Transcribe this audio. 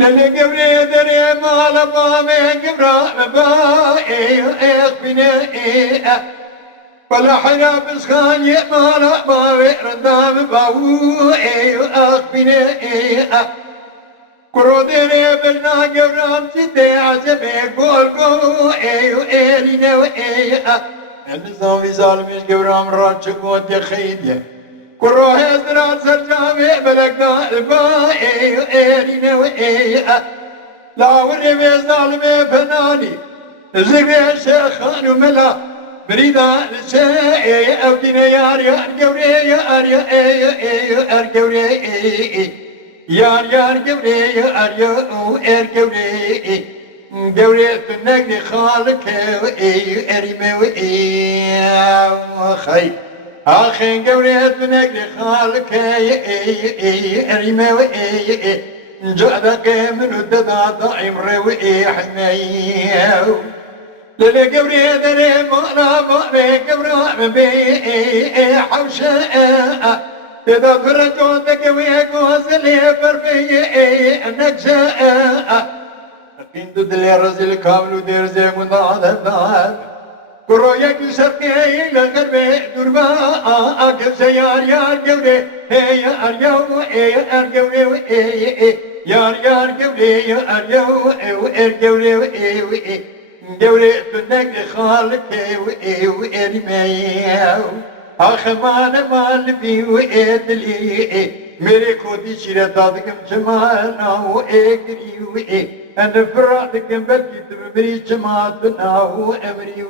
للي قبري دري مال بامي قبرا باي بنا ولا حنا بسخاني مال بامي ردام باو بنا كروديري بلنا قبرام جدي عجبي قولكو ايلينا النظام ظالمش قبرام راتشك ودي خيدي كروه ازرات سرجامي بلقنا الباي ايلينا لا ورمي ظالمي فناني زقي شيخان وملا مريدا لشيء او دينا يار قوري يار قوري يار قوري يار قوري قوري تنقلي خالك ارمي خي اخي قوري تنقلي خالك ارمي جعدك من الددا ضعيم روي حمايو للي قبري دري مانا ماني قبرا بي حوشا إذا فرجوا ذكويك وزلي بربي نجاء كنت دلي رزل كامل دير زي مضاد كرويك شرقي للقربي دربا أكل سيار قبري يار قبري يار قبري يار قبري قولي تنك خالك وإرمياو أخمان مال بي وإدلي मेरे खोदी शिरा दादकम जमाना हो एक अन फराद के बल्कि तुम मेरी जमात ना हो अमरी